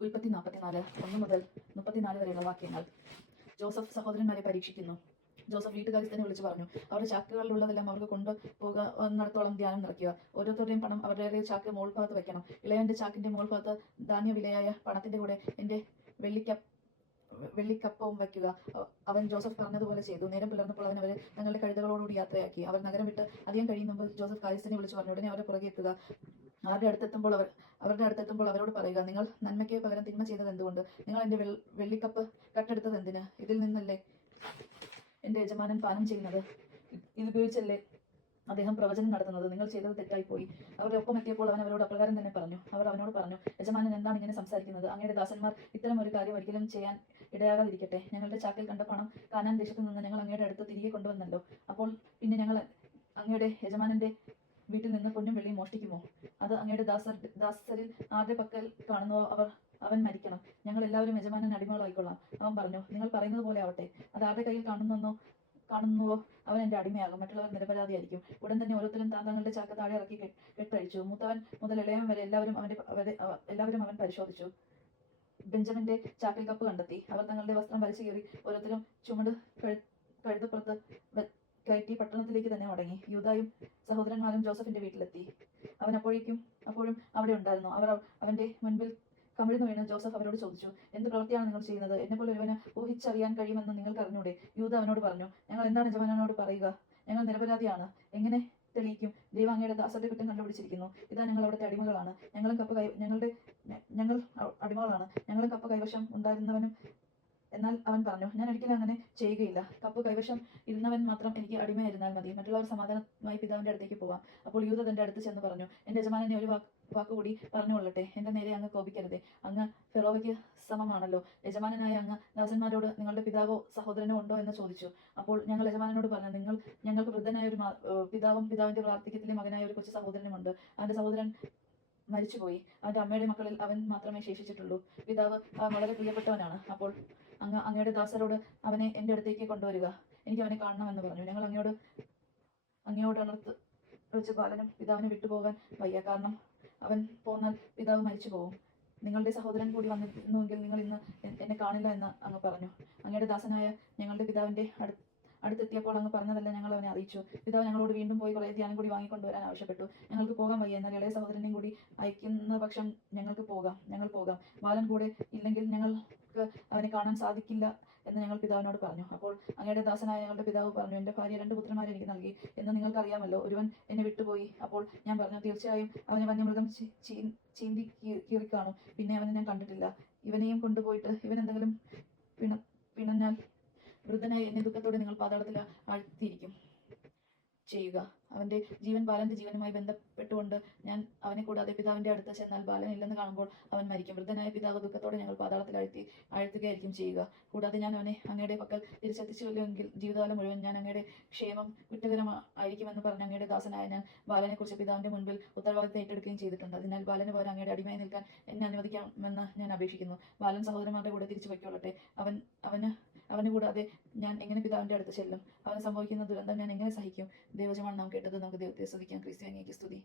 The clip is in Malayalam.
ഉൽപ്പത്തി 44 1 മുതൽ 34 വരെയുള്ള വാക്യങ്ങൾ. ജോസഫ് സഹോദരന്മാരെ പരീക്ഷിക്കുന്നു. ജോസഫ് വീട്ടുകാരെ തന്നെ വിളിച്ചു പറഞ്ഞു, അവരുടെ ചാക്കുകളിലുള്ളതെല്ലാം അവർക്ക് കൊണ്ടുപോകുന്നിടത്തോളം ധ്യാനം നിറയ്ക്കുക. ഓരോരുത്തരുടെയും പണം അവരുടെ ചാക്ക് മോൾ ഭാഗത്ത് വെക്കണം. ഇളയവന്റെ ചാക്കിന്റെ മോൾ ഭാഗത്ത് ധാന്യവിലയായ പണത്തിന്റെ കൂടെ എന്റെ വെള്ളിക്കപ്പവും വയ്ക്കുക. അവൻ ജോസഫ് പറഞ്ഞതുപോലെ ചെയ്തു. നേരം പുലർന്നപ്പോൾ അവൻ അവരെ തങ്ങളുടെ കഴുതകളോടുകൂടി യാത്രയാക്കി. അവർ നഗരം വിട്ട് അധികം കഴിയും മുമ്പ് ജോസഫ് കാര്യസ്ഥനെ വിളിച്ചു പറഞ്ഞു, ഉടനെ അവരെ പുറകെ എത്തുക. അവരുടെ അടുത്തെത്തുമ്പോൾ അവരോട് പറയുക, നിങ്ങൾ നന്മയ്ക്ക് പകരം തിന്മ ചെയ്തത് എന്തുകൊണ്ട്? നിങ്ങൾ എന്റെ വെള്ളിക്കപ്പ് കട്ടെടുത്തത് എന്തിന്? ഇതിൽ നിന്നല്ലേ എന്റെ യജമാനൻ പാനം ചെയ്യുന്നത്? ഇതുപയോഗിച്ചല്ലേ അദ്ദേഹം പ്രവചനം നടത്തുന്നത്? നിങ്ങൾ ചെയ്തത് തെറ്റായിപ്പോയി. അവരുടെ ഒപ്പം എത്തിയപ്പോൾ അവൻ അവരോട് അപ്രകാരം തന്നെ പറഞ്ഞു. അവർ അവനോട് പറഞ്ഞു, യജമാനൻ എന്താണ് ഇങ്ങനെ സംസാരിക്കുന്നത്? അങ്ങയുടെ ദാസന്മാർ ഇത്തരം ഒരു കാര്യം ഒരിക്കലും ചെയ്യാൻ ഇടയാകാതിരിക്കട്ടെ. ഞങ്ങളുടെ ചാക്കിൽ കണ്ട പണം കാനാൻ ദേശത്തു നിന്ന് ഞങ്ങൾ അങ്ങയുടെ അടുത്ത് തിരികെ കൊണ്ടുവന്നല്ലോ. അപ്പോൾ പിന്നെ ഞങ്ങൾ അങ്ങയുടെ യജമാനന്റെ വീട്ടിൽ നിന്ന് പൊന്നും വെള്ളിയും മോഷ്ടിക്കുമോ? അത് അങ്ങയുടെ ദാസരിൽ ആരുടെ പക്കൽ കാണുന്നോ അവൻ മരിക്കണം. ഞങ്ങൾ എല്ലാവരും യജമാനൻ അടിമകളായിക്കൊള്ളാം. അവൻ പറഞ്ഞു, നിങ്ങൾ പറയുന്നത് പോലെ ആവട്ടെ. അത് ആരുടെ കയ്യിൽ കാണുന്നുവോ അവൻ എന്റെ അടിമയാകും. മറ്റുള്ളവർ നിരപരാധിയായിരിക്കും. ഉടൻ തന്നെ ഓരോരുത്തരും തങ്ങളുടെ ചാക്ക് താഴെ ഇറക്കി കെട്ടഴിച്ചു. മൂത്തവൻ മുതൽ ഇളയവൻ വരെ എല്ലാവരും അവൻ പരിശോധിച്ചു. ബെഞ്ചമിന്റെ ചാക്കിൽ കപ്പ് കണ്ടെത്തി. അവർ തങ്ങളുടെ വസ്ത്രം വലിച്ചു കീറി ഓരോരുത്തരും ചുമട് കഴുതപ്പുറത്ത് കയറ്റി പട്ടണത്തിലേക്ക് തന്നെ മടങ്ങി. യൂദായും സഹോദരന്മാരും ജോസഫിന്റെ വീട്ടിലെത്തി. അവൻ അപ്പോഴും അവിടെ ഉണ്ടായിരുന്നു. അവർ അവന്റെ മുൻപിൽ കമിഴ്ന്നു വീണ് ജോസഫ് അവരോട് ചോദിച്ചു, എന്ത് പ്രവൃത്തിയാണ് നിങ്ങൾ ചെയ്യുന്നത്? എന്നെപ്പോലെ ഒരുവന് ഊഹിച്ചറിയാൻ കഴിയുമെന്ന് നിങ്ങൾക്ക് അറിഞ്ഞൂടെ? യൂദ അവനോട് പറഞ്ഞു, ഞങ്ങൾ എന്താണ് യജമാനനോട് പറയുക? ഞങ്ങൾ നിരപരാധിയാണ്. എങ്ങനെ തെളിയിക്കും? ദൈവം അങ്ങയുടെ ദാസരുടെ കുറ്റം കണ്ടുപിടിച്ചിരിക്കുന്നു. ഇതാ ഞങ്ങൾ അവിടുത്തെ അടിമകളാണ്. ഞങ്ങൾ അടിമകളാണ്. ഞങ്ങളും കപ്പ് കൈവശം ഉണ്ടായിരുന്നവനും. എന്നാൽ അവൻ പറഞ്ഞു, ഞാൻ ഒരിക്കലും അങ്ങനെ ചെയ്യുകയില്ല. കപ്പ് കൈവശം ഇരുന്നവൻ മാത്രം എനിക്ക് അടിമയായിരുന്നാൽ മതി. മറ്റുള്ളവർ സമാധാനമായി പിതാവിന്റെ അടുത്തേക്ക് പോവാം. അപ്പോൾ യൂദ തന്റെ അടുത്ത് ചെന്ന് പറഞ്ഞു, എന്റെ യജമാനനെ ഒരു വാക്കുകൂടി പറഞ്ഞുകൊള്ളട്ടെ. എന്റെ നേരെ അങ്ങ് കോപിക്കരുതേ. അങ്ങ് ഫെറോവയ്ക്ക് സമമാണല്ലോ. യജമാനനായ അങ്ങ് ദാസന്മാരോട് നിങ്ങളുടെ പിതാവോ സഹോദരനോ ഉണ്ടോ എന്ന് ചോദിച്ചു. അപ്പോൾ ഞങ്ങൾ യജമാനനോട് പറഞ്ഞു, ഞങ്ങൾക്ക് വൃദ്ധനായ ഒരു പിതാവും പിതാവിന്റെ വാർദ്ധക്യത്തിലെ മകനായ ഒരു കൊച്ചു സഹോദരനുമുണ്ട്. അവന്റെ സഹോദരൻ മരിച്ചുപോയി. അവന്റെ അമ്മയുടെ മക്കളിൽ അവൻ മാത്രമേ ശേഷിച്ചിട്ടുള്ളൂ. പിതാവ് വളരെ പ്രിയപ്പെട്ടവനാണ്. അപ്പോൾ അങ്ങയുടെ ദാസരോട് അവനെ എന്റെ അടുത്തേക്ക് കൊണ്ടുവരിക. എനിക്ക് അവനെ കാണണമെന്ന് പറഞ്ഞു. ഞങ്ങൾ അങ്ങയോടടുത്ത് വിളിച്ച് ബാലനും പിതാവിനെ വിട്ടുപോകാൻ വയ്യ. കാരണം അവൻ പോന്നാൽ പിതാവ് മരിച്ചു പോകും. നിങ്ങളുടെ സഹോദരൻ കൂടി വന്നിരുന്നുവെങ്കിൽ നിങ്ങൾ ഇന്ന് എന്നെ കാണില്ല എന്ന് അങ്ങ് പറഞ്ഞു. അങ്ങയുടെ ദാസനായ ഞങ്ങളുടെ പിതാവിന്റെ അടുത്തെത്തിയപ്പോൾ അങ്ങ് പറഞ്ഞതെല്ലാം ഞങ്ങൾ അവനെ അറിയിച്ചു. പിതാവ് ഞങ്ങളോട് വീണ്ടും പോയി കുറേ ധ്യാനം കൂടി വാങ്ങിക്കൊണ്ടുവരാൻ ആവശ്യപ്പെട്ടു. ഞങ്ങൾക്ക് പോകാൻ വയ്യ. എന്നാൽ ഇളയ സഹോദരനെയും കൂടി അയക്കുന്ന പക്ഷം ഞങ്ങൾ പോകാം. ബാലൻ കൂടെ ഇല്ലെങ്കിൽ ഞങ്ങൾക്ക് അവനെ കാണാൻ സാധിക്കില്ല എന്ന് ഞങ്ങൾ പിതാവിനോട് പറഞ്ഞു. അപ്പോൾ അങ്ങയുടെ ദാസനായ ഞങ്ങളുടെ പിതാവ് പറഞ്ഞു, എന്റെ ഭാര്യ 2 പുത്രന്മാരെ എനിക്ക് നൽകി എന്ന് നിങ്ങൾക്കറിയാമല്ലോ. ഒരുവൻ എന്നെ വിട്ടുപോയി. അപ്പോൾ ഞാൻ പറഞ്ഞു, തീർച്ചയായും അവനെ വന്യമൃഗം ചീന്തി കീറിക്കാണും. പിന്നെ അവനെ ഞാൻ കണ്ടിട്ടില്ല. ഇവനെയും കൊണ്ടുപോയിട്ട് ഇവൻ എന്തെങ്കിലും പിണഞ്ഞാൽ വൃദ്ധനായി എന്നെ ദുഃഖത്തോടെ നിങ്ങൾ പാതാളത്തിൽ ആഴ്ത്തിയിരിക്കും ചെയ്യുക. അവന്റെ ജീവൻ ബാലന്റെ ജീവനുമായി ബന്ധപ്പെട്ടുകൊണ്ട് ഞാൻ അവനെ കൂടാതെ പിതാവിന്റെ അടുത്ത് ചെന്നാൽ ബാലൻ ഇല്ലെന്ന് കാണുമ്പോൾ അവൻ മരിക്കും. വൃദ്ധനായ പിതാവ് ദുഃഖത്തോടെ ഞങ്ങൾ പാതാളത്തിൽ ആഴ്ത്തുകയായിരിക്കും ചെയ്യുക. കൂടാതെ ഞാൻ അവനെ അങ്ങയുടെ പക്കൽ തിരിച്ചെത്തിച്ചില്ലെങ്കിൽ ജീവിതകാലം മുഴുവൻ ഞാൻ അങ്ങയുടെ ക്ഷേമം കുറ്റകരമായിരിക്കുമെന്ന് പറഞ്ഞ് അങ്ങയുടെ ദാസനായ ഞാൻ ബാലനെ കുറിച്ച് പിതാവിന്റെ മുൻപിൽ ഉത്തരവാദിത്തം ഏറ്റെടുക്കുകയും ചെയ്തിട്ടുണ്ട്. അതിനാൽ ബാലന് പോലെ അങ്ങയുടെ അടിമയായി നിൽക്കാൻ എന്നെ അനുവദിക്കാമെന്ന് ഞാൻ അപേക്ഷിക്കുന്നു. ബാലൻ സഹോദരന്മാരുടെ കൂടെ തിരിച്ചു വയ്ക്കൊള്ളട്ടെ. അവന് കൂടാതെ ഞാൻ എങ്ങനെ പിതാവിന്റെ അടുത്ത് ചെല്ലും? അവന് സംഭവിക്കുന്ന ദുരന്തം ഞാൻ എങ്ങനെ സഹിക്കും? ദൈവജമാണ് നാം കേട്ടത്. നമുക്ക് ദൈവത്തെ സ്തുതിക്കാം. ക്രിസ്ത്യാനിക്ക് സ്തുതി.